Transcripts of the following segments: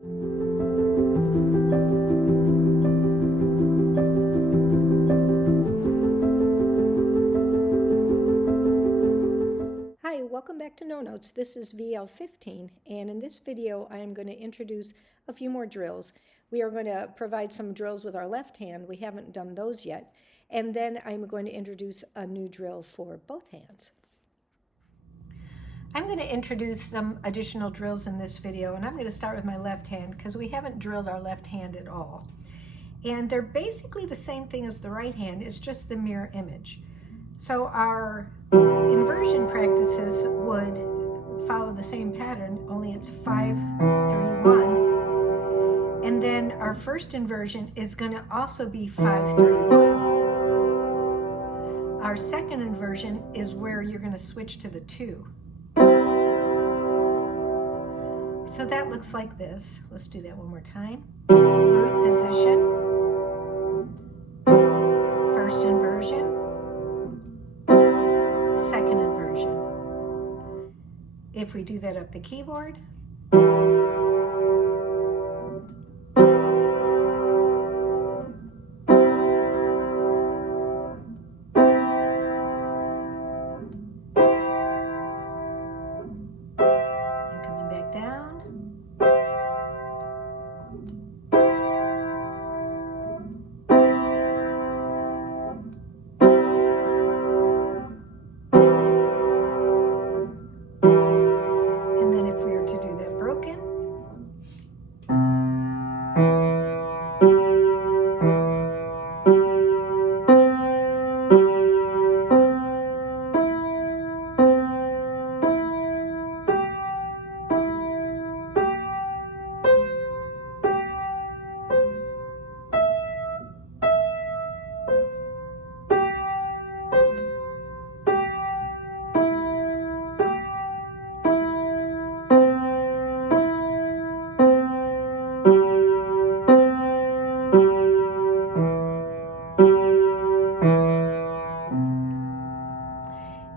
Hi, welcome back to No Notes. This is VL15, and in this video I am going to introduce a few more drills. We are going to provide some drills with our left hand. We haven't done those yet. And then I'm going to introduce a new drill for both hands. I'm going to introduce some additional drills in this video, and I'm going to start with my left hand because we haven't drilled our left hand at all. And they're basically the same thing as the right hand, it's just the mirror image. So our inversion practices would follow the same pattern, only it's 5, 3, 1. And then our first inversion is going to also be 5, 3, 1. Our second inversion is where you're going to switch to the 2. So that looks like this. Let's do that one more time. Root position, first inversion, second inversion. If we do that up the keyboard, and coming back down, and then if we were to do that broken,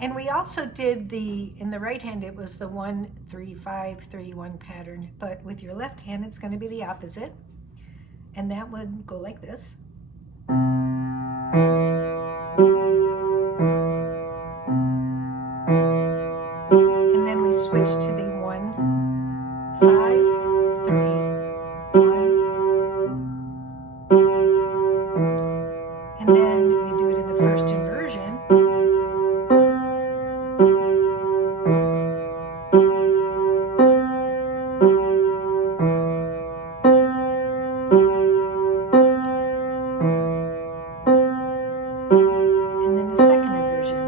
and we also did in the right hand, it was the 1, 3, 5, 3, 1 pattern, but with your left hand, it's going to be the opposite. And that would go like this. And then we switch to the 1, 5, 3, 1. And then we do it in the first inversion. And then the second inversion.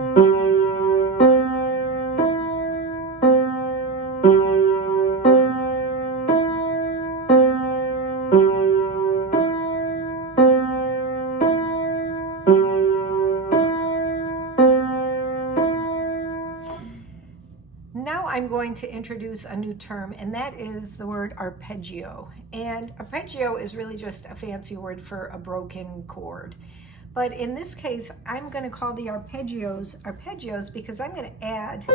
Now I'm going to introduce a new term, and that is the word arpeggio. And arpeggio is really just a fancy word for a broken chord. But in this case, I'm going to call the arpeggios because I'm going to add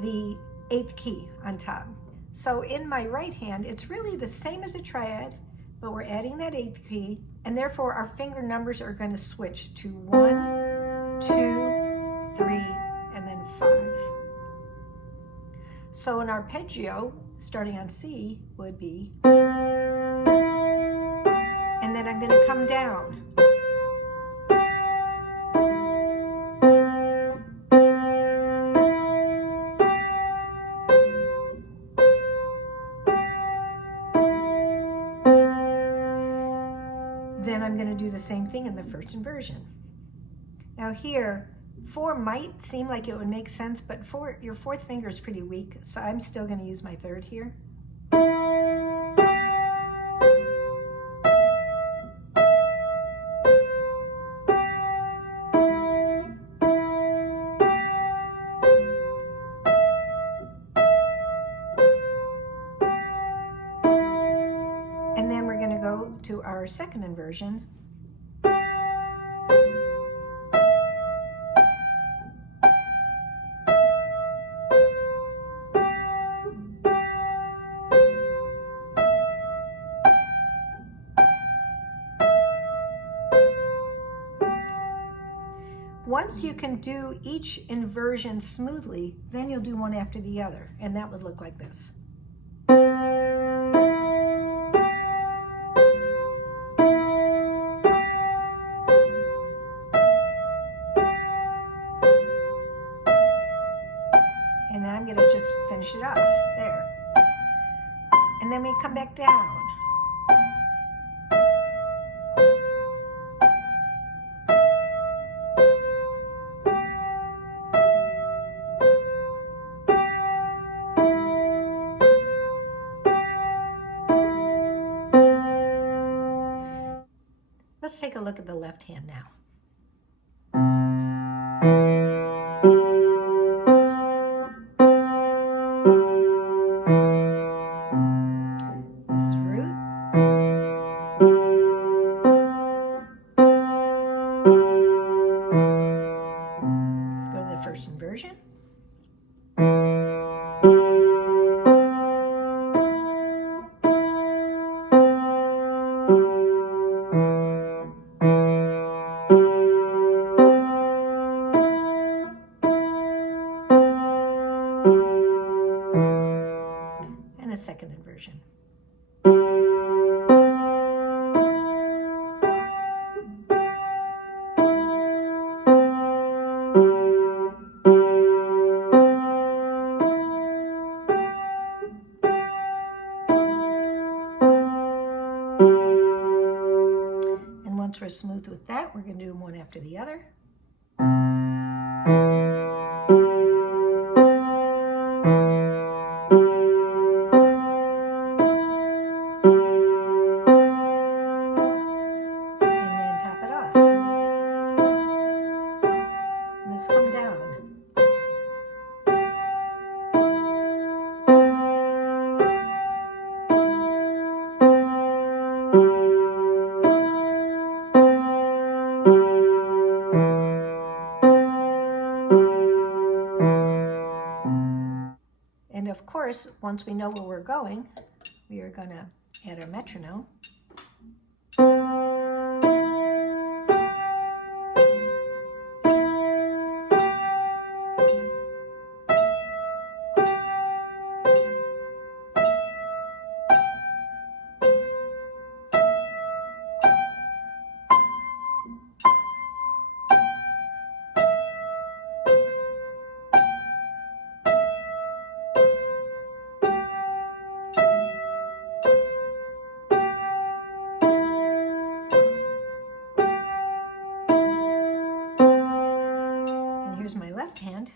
the 8th key on top. So in my right hand, it's really the same as a triad, but we're adding that 8th key, and therefore our finger numbers are going to switch to 1, 2, 3, and then 5. So an arpeggio, starting on C, would be, and then I'm going to come down. Then I'm going to do the same thing in the first inversion. Now here, 4 might seem like it would make sense, but your 4th finger is pretty weak, so I'm still going to use my 3rd here. And then we're going to go to our second inversion. Once you can do each inversion smoothly, then you'll do one after the other, and that would look like this. And then I'm going to just finish it off there. And then we come back down. Let's take a look at the left hand now. This is root. Let's go to the first inversion. And the second inversion. And once we're smooth with that, we're going to do them one after the other. Come down. And of course, once we know where we're going, we are going to add our metronome. Here's my left hand.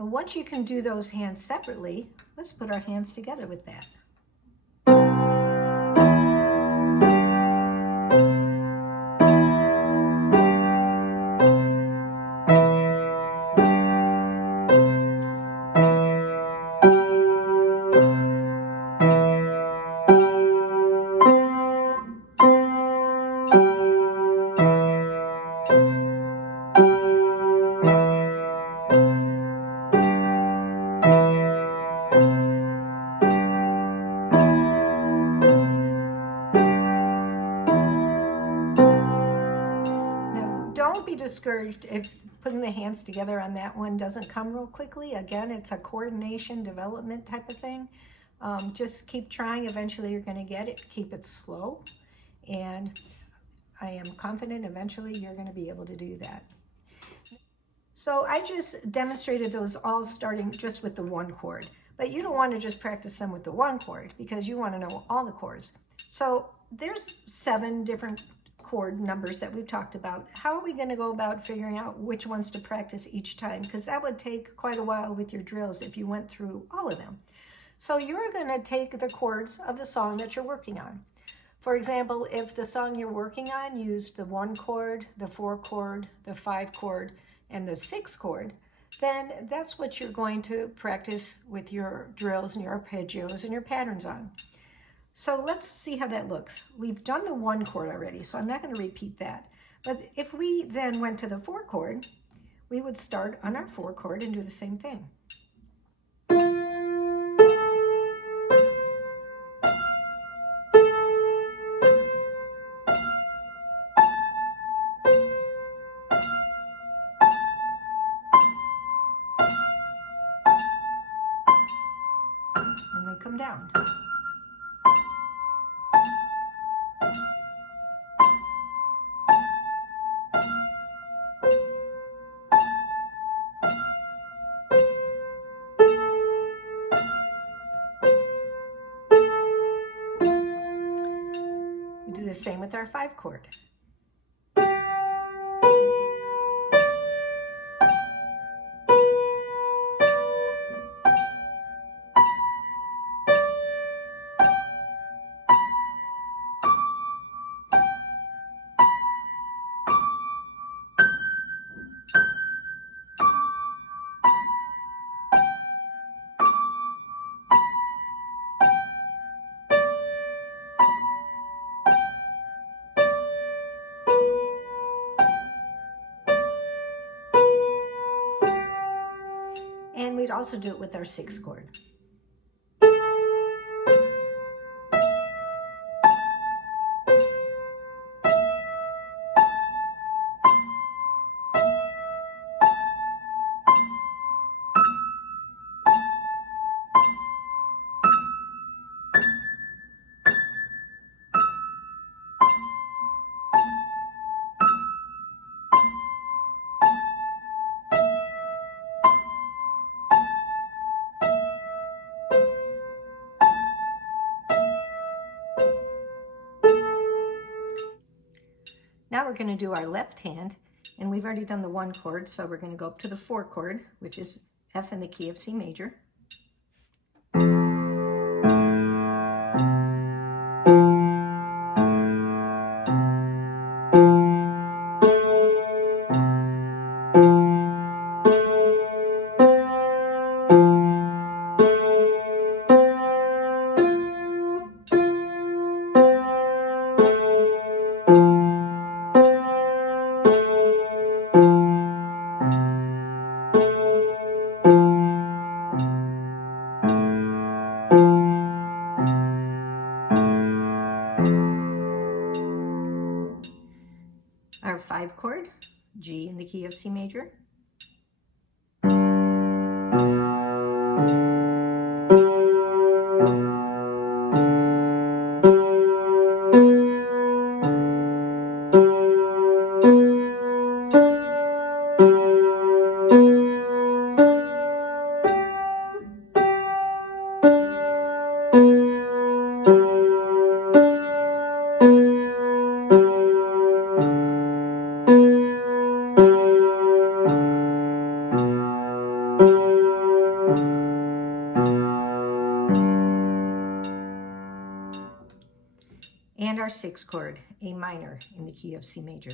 And once you can do those hands separately, let's put our hands together with that. Don't be discouraged if putting the hands together on that one doesn't come real quickly. Again, it's a coordination development type of thing. Just keep trying. Eventually you're going to get it. Keep it slow. And I am confident eventually you're going to be able to do that. So I just demonstrated those all starting just with the one chord. But you don't want to just practice them with the one chord because you want to know all the chords. So there's 7 different chord numbers that we've talked about. How are we going to go about figuring out which ones to practice each time? Because that would take quite a while with your drills if you went through all of them. So you're going to take the chords of the song that you're working on. For example, if the song you're working on used the 1 chord, the 4 chord, the 5 chord, and the 6 chord, then that's what you're going to practice with your drills and your arpeggios and your patterns on. So let's see how that looks. We've done the 1 chord already, so I'm not going to repeat that. But if we then went to the 4 chord, we would start on our 4 chord and do the same thing. And we come down. We do the same with our 5 chord. And we'd also do it with our 6 chord. Now we're going to do our left hand, and we've already done the 1 chord, so we're going to go up to the 4 chord, which is F in the key of C major. Our 5 chord, G in the key of C major. And our 6 chord, A minor in the key of C major.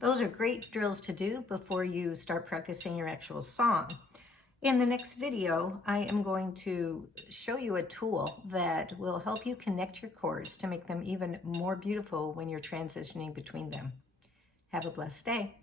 Those are great drills to do before you start practicing your actual song. In the next video, I am going to show you a tool that will help you connect your chords to make them even more beautiful when you're transitioning between them. Have a blessed day.